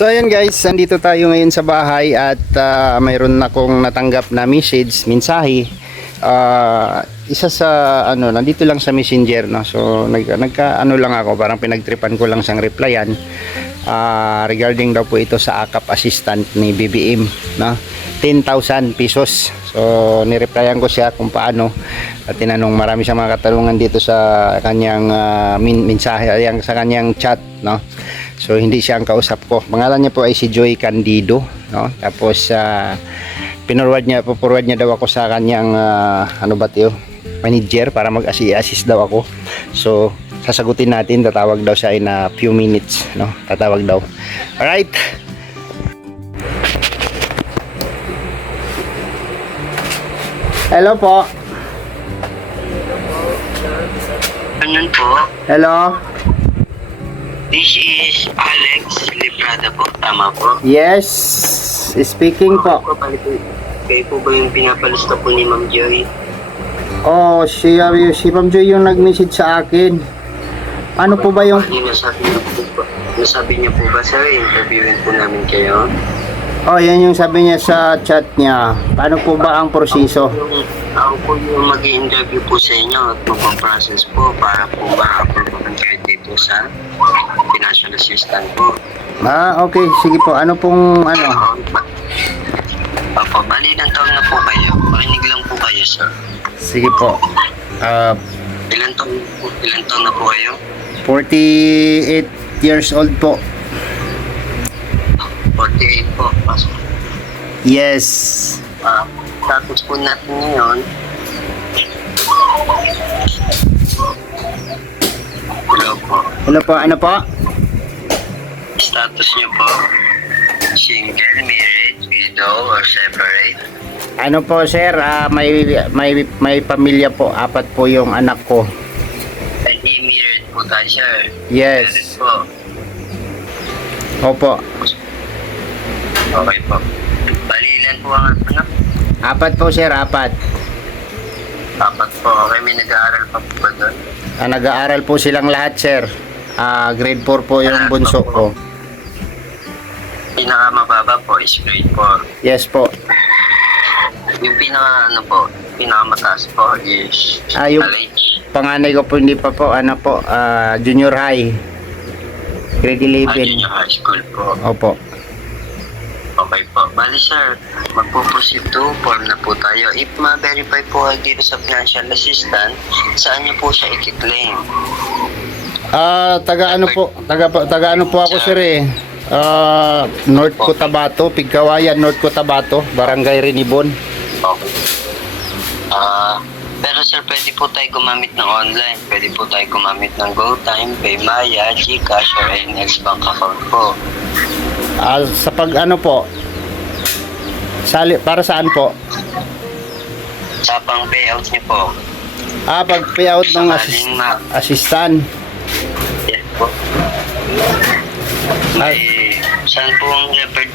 So ayan guys, andito tayo ngayon sa bahay at mayroon akong natanggap na mensahe. Isa sa nandito lang sa Messenger, no. So nagka lang ako, parang pinagtripan ko lang siyang replyan. Regarding daw po ito sa AKAP assistant ni BBM, no. 10,000 pesos. So nireplyan ko siya kung paano at tinanong, marami siyang mga katanungan dito sa kanyang mensahe, sa kanyang chat, no. So hindi siya ang kausap ko. Pangalan niya po ay si Joy Candido, no. Tapos forward niya daw ako sa kanyang manager para mag-assist daw ako. So sasagutin natin, tatawag daw siya in a few minutes, no. Tatawag daw. All right. Hello po. Ano po? Hello. This is Alex Librada po. Tama po? Yes, speaking po. Kayo po ba yung pinapalista po ni Ma'am Joy? Oh, si Ma'am Joy yung nag-message sa akin. Ano po ba yung... Nasabi niya po ba, sir, interviewin po namin kayo? Oh, yan yung sabi niya sa chat niya. Paano po ba ang proseso? Ako po yung mag-i-interview po sa inyo at magpaprocess po para po ma-approve kayo dito sa financial assistant po. Okay. Sige po. Ano pong Opo, bali ng taon na po kayo. Makinig lang po kayo, sir. Sige po. Ilan taon na po kayo? 48 years old po. 48 po. Pasok. Yes. Status po natin ngayon. Hello po. Ano po? Ano po? Status niyo po? Single, married, widow, or separate? Ano po, sir? May pamilya po. 4 po yung anak ko. Hindi married po tayo, sir. Yes. Married po. Opo. Okay po. Bali, ilan po ang anak? 4 po, sir. 4. 4 po. Okay, may nag-aaral pa po ba doon? Nag-aaral po silang lahat, sir. Grade 4 po yung bunso ko. Pinakamababa po is grade 4. Yes po. Yung pinakamataas po is Yung college. panganay ko po hindi pa po, junior high. Grade 11. Junior high school po. Opo. Okay po. Bali sir, magpo-proceed to form na po tayo. If ma-verify po kayo dito sa financial assistant, saan niyo po siya i-claim? Taga ano po ako, sir eh. North Cotabato, Pigkawayan, North Cotabato, Barangay Renibon. Okay. Pero sir, pwede po tayo gumamit ng online. Pwede po tayo gumamit ng GoTime, PayMaya, GCash, or NX Bank account po. Sa pag po, para saan po? Sa pang payout niyo po. Pag payout ng assistant. Yes po. Saan po ang referred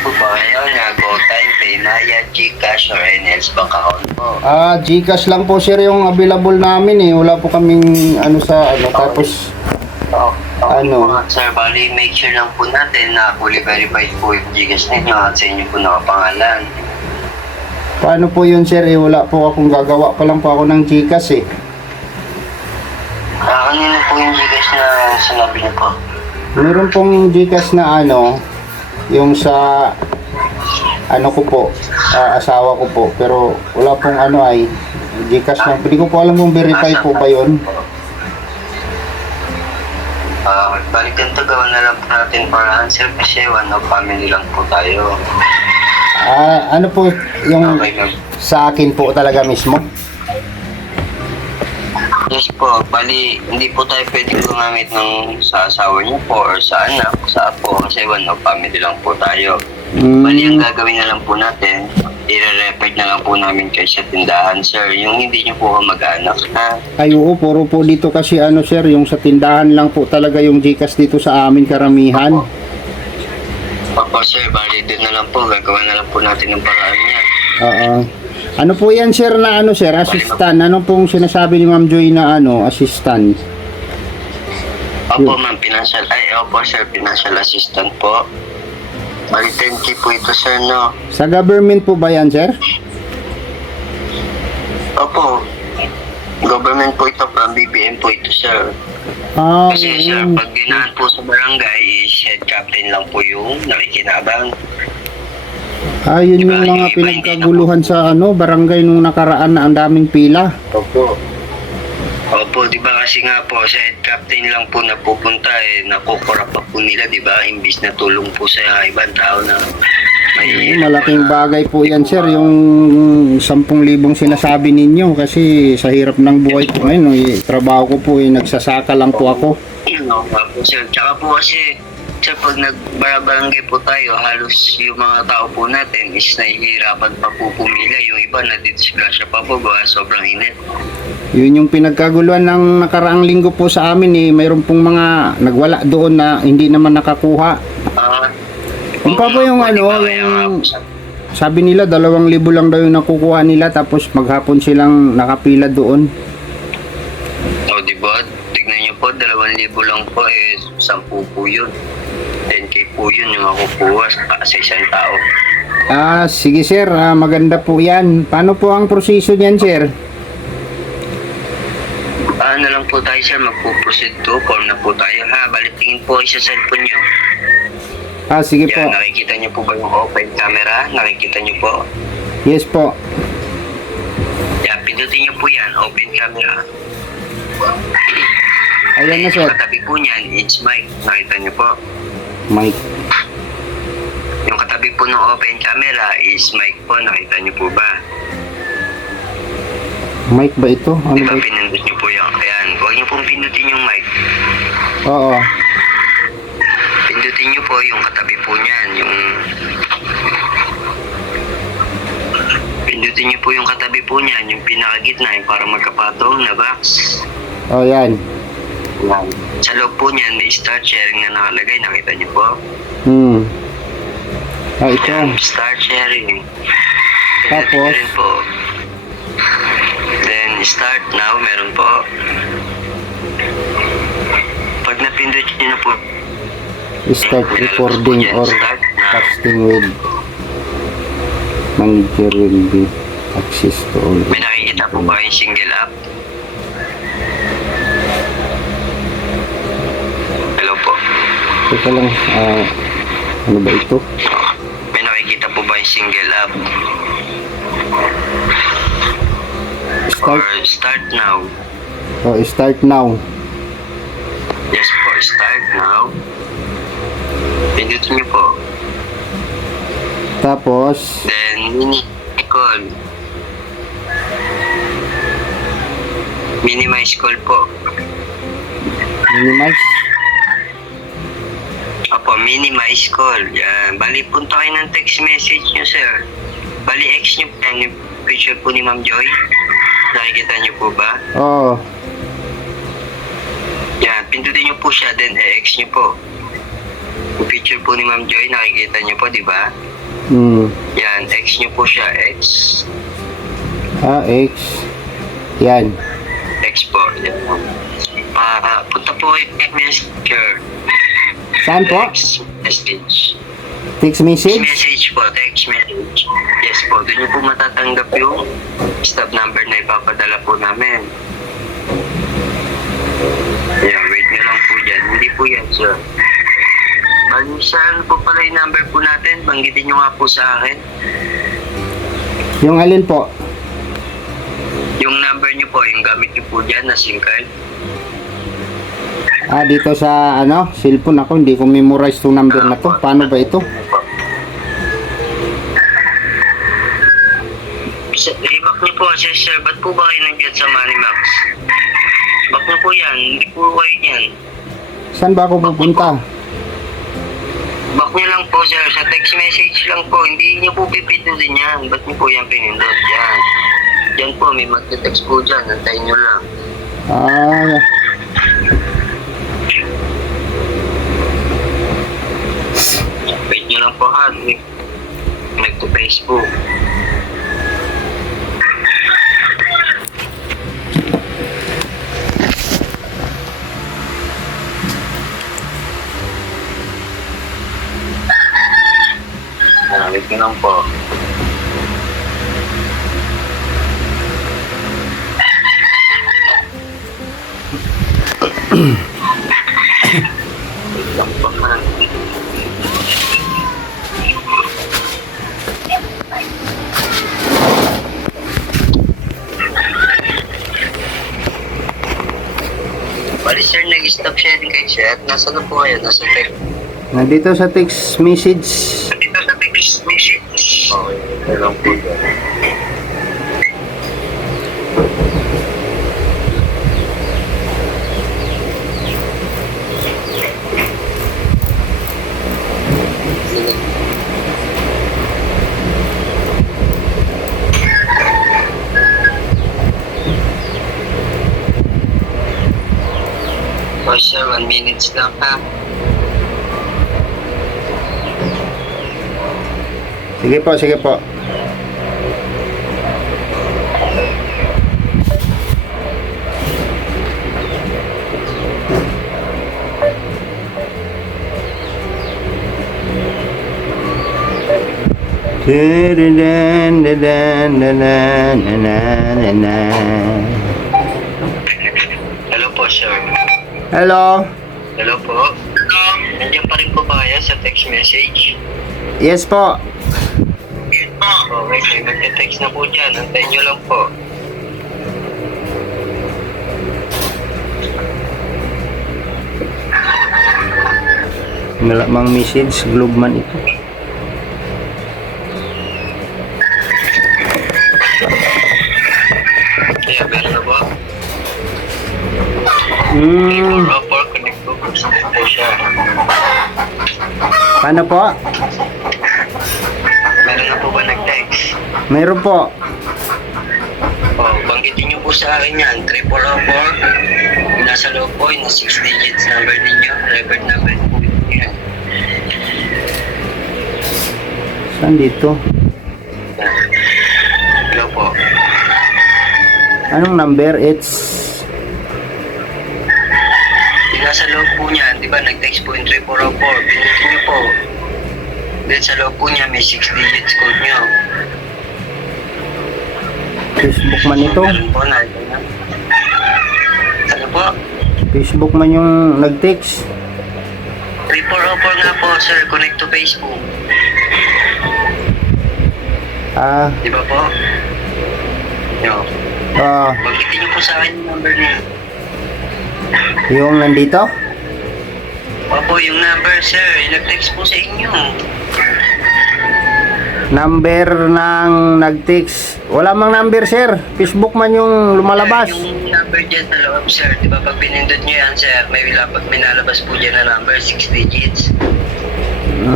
po ba kayo na GoTime, PayMaya, GCash, or NX Bank account po? GCash lang po, sir, yung available namin eh. Wala po kaming tapos Sir, bali make sure lang po natin na fully verified po yung GCash ninyo at sa inyo po nakapangalan. Paano po yun, sir? Wala po akong gagawa pa lang po ako ng GCash eh. Kanina po yung GCash na sinabi niyo po? Meron pong GCash na yung sa ko po, asawa ko po, pero wala pong ay GCash na. Hindi ko po alam kung verify po ba yun. Balik ganito, gawa na lang po natin para answer kasi one of family lang po tayo. Ano po yung sa akin po talaga mismo? Yes po, bali hindi po tayo pwede gumamit ng sa asawa niyo po or sa anak, sa apo kasi one of family lang po tayo. Bali ang gagawin na lang po natin, i-refer na lang po namin kayo sa tindahan, sir. Yung hindi niyo po mag-anak na. Ay oo, puro po dito kasi sir, yung sa tindahan lang po talaga yung GCash dito sa amin karamihan. Opo sir, bali doon na lang po, gagawa na lang po natin ng paraan niya. Ano po yan, sir, na sir, assistant? Ano pong sinasabi ni Ma'am Joy na assistant? Opo ma'am, opo sir, financial assistant po. Bali 10K po ito sir, no? Sa government po ba yan, sir? Opo, government po ito, from BBM po ito sir. Ah, Kasi sir, pag ginahan po sa barangay is head captain lang po yung nakikinabang. yun Diba, yung mga yung iba hindi pinagkaguluhan sa barangay nung nakaraan na ang daming pila. Opo. Opo, di ba kasi nga po, sa head captain lang po napupunta nakukura pa po nila, di ba? Imbis na tulong po sa ibang tao na may... Malaking bagay po yan, sir, yung 10,000 sinasabi ninyo kasi sa hirap ng buhay po ngayon, trabaho ko po, nagsasaka lang po ako. No, po sir. Tsaka po kasi, sir, pag nagbarangay po tayo, halos yung mga tao po natin is nahihirapan pa po pumila. Yung iba nadidisgrasya pa po, sobrang init. Yun yung pinagkaguluhan ng nakaraang linggo po sa amin mayroon pong mga nagwala doon na hindi naman nakakuha. Yung pa po yung yung sabi nila 2,000 lang daw yung nakukuha nila tapos maghapon silang nakapila doon. O, di ba? Tignan nyo po, 2,000 lang po 10 po yun. 10K po yun yung makukuha sa isang tao. Sige sir, maganda po yan. Paano po ang proseso niyan, sir? Ano lang po tayo sir, magpo-proceed to, form na po tayo ha. Balitingin po kayo sa cellphone nyo. Sige po. Yan, nakikita nyo po ba yung open camera? Nakikita nyo po? Yes po. Yan, pindutin nyo po yan, open camera. Ayan na, sir. Yung katabi po niyan, it's mic. Nakita nyo po? Mike. Yung katabi po ng open camera is mic po. Nakita nyo po ba? Mike ba ito? Ano Diba ba ito? pinindot nyo po yan? Ayan, huwag nyo pong pindutin yung mic. Oo. Pindutin nyo po yung katabi po niyan, pindutin nyo po yung katabi po niyan, yung pinakagitna, yung para magkapatong na box. Yan. Sa loob po niyan, may start sharing na nakalagay, nakita nyo po? Ito. Yan, start sharing. Tapos? Meron po. Then, start now, meron po. Pag napindot nyo na po, Start recording or casting with manager will be access to all. may nakikita po ba yung single app? Hello po. Teka lang, ano ba ito? May nakikita po ba yung single app? Start. Or start now? Start now. Yes po, start now. Pindutin niyo po. Tapos, Then, call. Minimize call po. minimize. Opo, minimize call. Yan. Bali, punta kayo ng text message nyo, sir. Bali, X nyo po yan. Yung picture po ni Ma'am Joy. Nakikita nyo po ba? Oo. Yan. Pindutin nyo po siya, then X nyo po. Yung picture po ni Ma'am Joy, nakikita nyo po, di ba? Yan. X nyo po siya. X. X. Yan. X po. Yan. Punta po kayo ng messenger. Saan po? Text message. Text Text message? message po, text message. Yes po, doon niyo po matatanggap yung stop number na ipapadala po namin. Yeah, wait nyo lang po dyan. Hindi po yan, sir. Saan po pala yung number po natin? Banggitin nyo nga po sa akin. Yung alin po? Yung number nyo po, yung gamit nyo po dyan na SIM card. Dito sa cellphone ako, hindi ko memorize itong number na to. Paano ba ito? Back nyo po, sir. Ba't po ba kayo nandiyan sa Manimax? Back nyo po yan. Hindi po kayo yan. Saan ba ako pupunta? Back nyo lang po, sir. Sa text message lang po. Hindi nyo po pipindutin yan. Ba't nyo po yan pinindot? Yan. Yan po, may magte-text po dyan. Antayin nyo lang. Wait nyo lang po, ha. Nag-to-Facebook. Ganun po. Lang po, ha? Bali sir, nag-stop sharing kayo sir. Nasa na po kayo? Nasa text. Nandito sa text message. Dito sa text message. Okay, meron po dyan. Oh sir, 1 minutes lang ha. Sige po, sige po. Hello po sir. Hello? Hello po. Nandiyan pa rin po ba kayo sa text message? Yes po. Okay, may magte-text na po dyan. Antayin nyo lang po. Malamang message, Globeman ito. Kaya meron na ba? Hmm, Rapor, connect po. Gusto po siya. paano po? Meron na po ba nag-text? Mayroon po. Oh, banggitin nyo po sa akin yan. 3404. Nasa loob po, yung 6 digits number ninyo. Record number po yan. Saan dito? Hello po. Anong number? It's... Yung nasa loob po niyan, di ba, nag-text po yung 3404. Pinutin nyo po. Then sa loob po niya, may 6 digits code nyo. Facebook man ito. Meron po na. Ano po? Facebook man yung nag-text. 3404 nga po, sir. Connect to Facebook. Ah, Di ba po? Yo. ah, Banggitin niyo po sa akin yung number niyo. yung nandito? Opo, yung number, sir. Yung nag-text po sa inyo. Number ng nag-text. Wala mang number, sir. Facebook man yung lumalabas. Sir, yung number dyan sa loob, sir. Di ba pag pinindot niyo yan, sir, may nalabas po dyan na number, 6 digits. 2,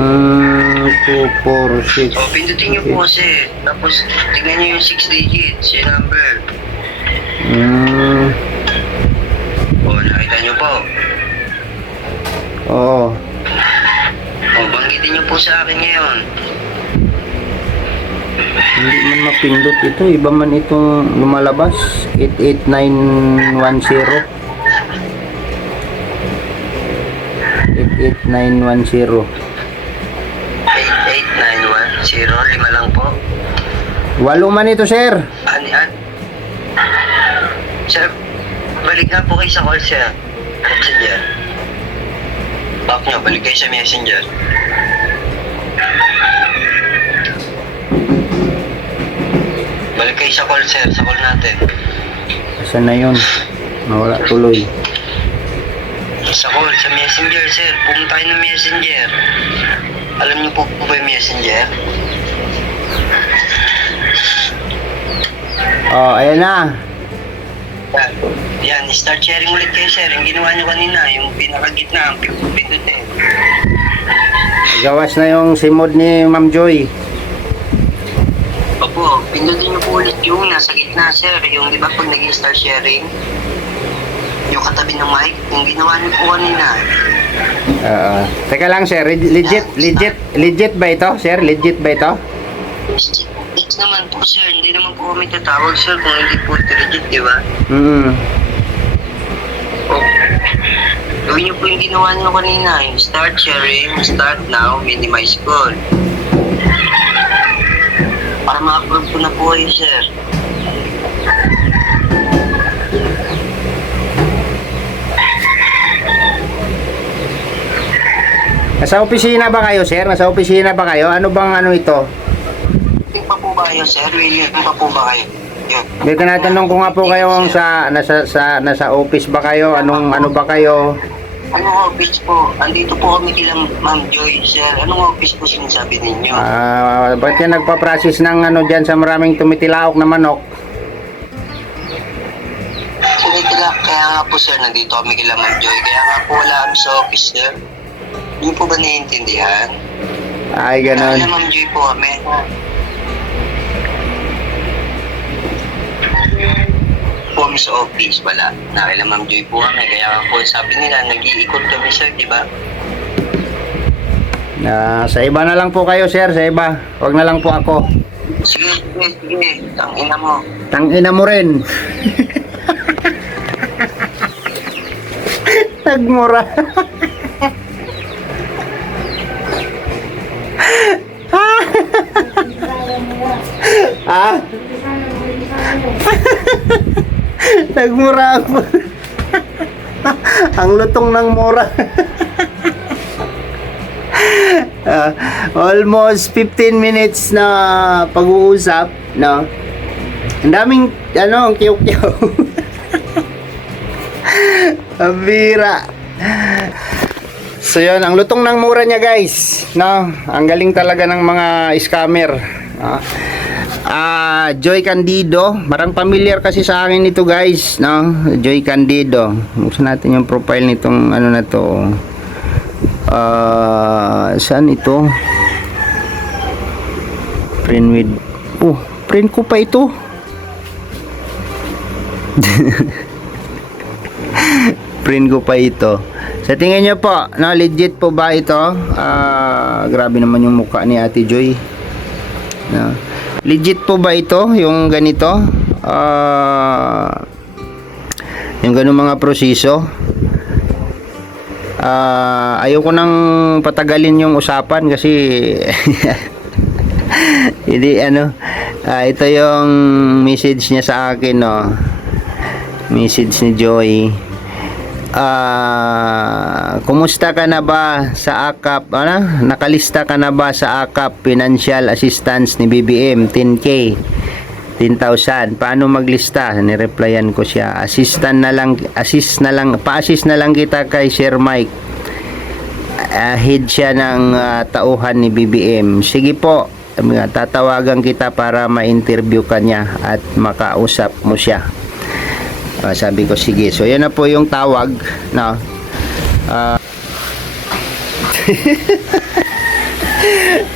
4, 6. O, pindutin niyo po kasi. Tapos, tignan niyo yung 6 digits, yung number. O, nakita niyo po. Oo. O, banggitin niyo po sa akin ngayon. Hindi man mapindot ito. Iba man itong lumalabas. 88910. 88910. 88910, 5 lang po. 8 man ito, sir. Sir, balik nga po kayo sa call, sir. Messenger. Back nyo, balik kayo sa messenger. Balik kayo sa call, sir. Sa call natin. Saan na yun? Nawala tuloy. Sa call, sa messenger, sir. Pumunta kayo ng messenger. Alam niyo po ba yung messenger? Oh, ayan na. Yan, start sharing ulit kayo, sir. Yung ginawa nyo kanina, yung pinakagitna, ang pindutin. Gawas na yung simod ni Ma'am Joy. Opo, pindutin nyo po ulit yung nasa gitna, sir. Yung, di ba, pag nag-start sharing, yung katabi ng mic, yung ginawa nyo po kanina. Teka lang, sir. Legit ba ito, sir? Legit ba ito? It's naman po, sir. Hindi naman po kami tatawag, sir, kung hindi po ito legit, di ba? Oh. Gawin nyo po yung ginawa nyo kanina. Yung start sharing, start now, minimize call. ma-approve ko na po kayo, sir. Nasa opisina ba kayo, sir? Nasa opisina ba kayo? Ano bang ano ito? Willing pa po ba kayo, sir? Willing pa po ba kayo? Yun. May tinatanong ko nga po kayo kung nasa office ba kayo? Anong ano ba kayo? Anong office po? Andito po kami kila Ma'am Joy, sir. Anong office po sinasabi ninyo? Ba't yan nagpa-process ng ano dyan sa maraming tumitilaok na manok? Kaya nga po, sir, nandito kami kila Ma'am Joy. Kaya nga po wala kami sa office, sir. Hindi po ba naiintindihan? Ay, ganon. Kaya Ma'am Joy po kami. Po kami sa office, wala. Nakila Ma'am Joy po kami. Kaya nga po, sabi nila, nag-iikot kami, sir, di ba? Sa iba na lang po kayo, sir. Sa iba. Huwag na lang po ako. Sige, sige, sige. Tangina mo. Tangina mo rin. Nagmura. Ah? Nagmura ako. Ang lutong ng mura. Almost 15 minutes na pag-uusap, no? Ang daming, ang kiyaw-kiyaw. Ang bira. So yun, ang lutong ng mura niya, guys, no? Ang galing talaga ng mga scammer, no? Joy Candido, marang familiar kasi sa akin ito, guys, no? Joy Candido. Buksan natin yung profile nitong ano na to. Saan ito? Friend with, friend ko pa ito. Friend ko pa ito. Sa tingin nyo po, no, legit po ba ito? Grabe naman yung mukha ni Ate Joy, no? Legit po ba ito, yung ganito? Yung ganung mga proseso? Ayoko nang patagalin yung usapan kasi hindi ito yung message niya sa akin, no? Message ni Joy. Kumusta ka na ba sa AKAP? Nakalista ka na ba sa AKAP Financial Assistance ni BBM? 10K, 10,000. Paano maglista? Nireplyan ko siya. Pa-assist na lang kita kay Sir Mike. Head siya ng tauhan ni BBM. Sige po, tatawagan kita para ma-interview ka niya at makausap mo siya. Sabi ko, sige. So, yan na po yung tawag, no?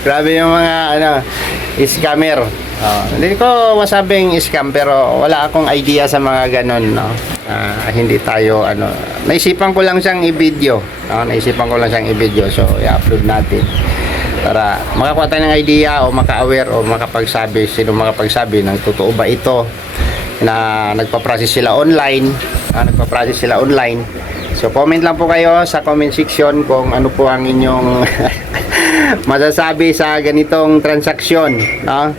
Grabe yung mga, scammer. Hindi ko masabing scam, pero wala akong idea sa mga ganon, no? Hindi tayo, naisipan ko lang siyang i-video. Naisipan ko lang siyang i-video. So, i-upload natin. Para makakuha tayo ng idea o maka-aware o makapagsabi, sino makapagsabi ng totoo ba ito na nagpa-process sila online, so comment lang po kayo sa comment section kung ano po ang inyong masasabi sa ganitong transaksyon, no?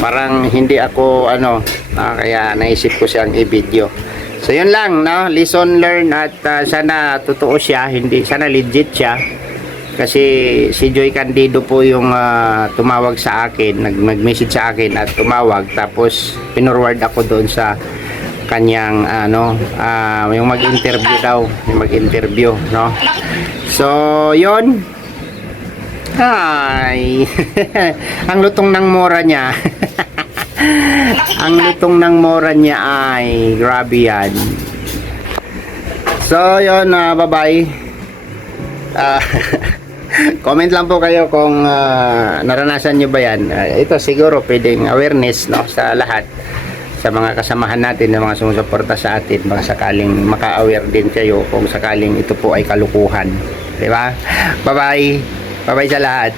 Parang hindi ako kaya naisip ko siyang i-video. So yun lang, no? Lesson learned at sana totoo siya, sana legit siya. Kasi si Joy Candido po yung tumawag sa akin, nag-message sa akin at tumawag, tapos pinorward ako doon sa kanyang yung mag-interview daw, no? So yun. Hi. Ang lutong ng mora niya. Ang lutong ng mora niya ay grabe yan. So yun, bye-bye. Comment lang po kayo kung naranasan nyo ba yan. Ito siguro pwedeng awareness, no, sa lahat, sa mga kasamahan natin na mga sumusuporta sa atin, baka sakaling maka-aware din kayo kung sakaling ito po ay kalukuhan, di ba? Bye bye sa lahat.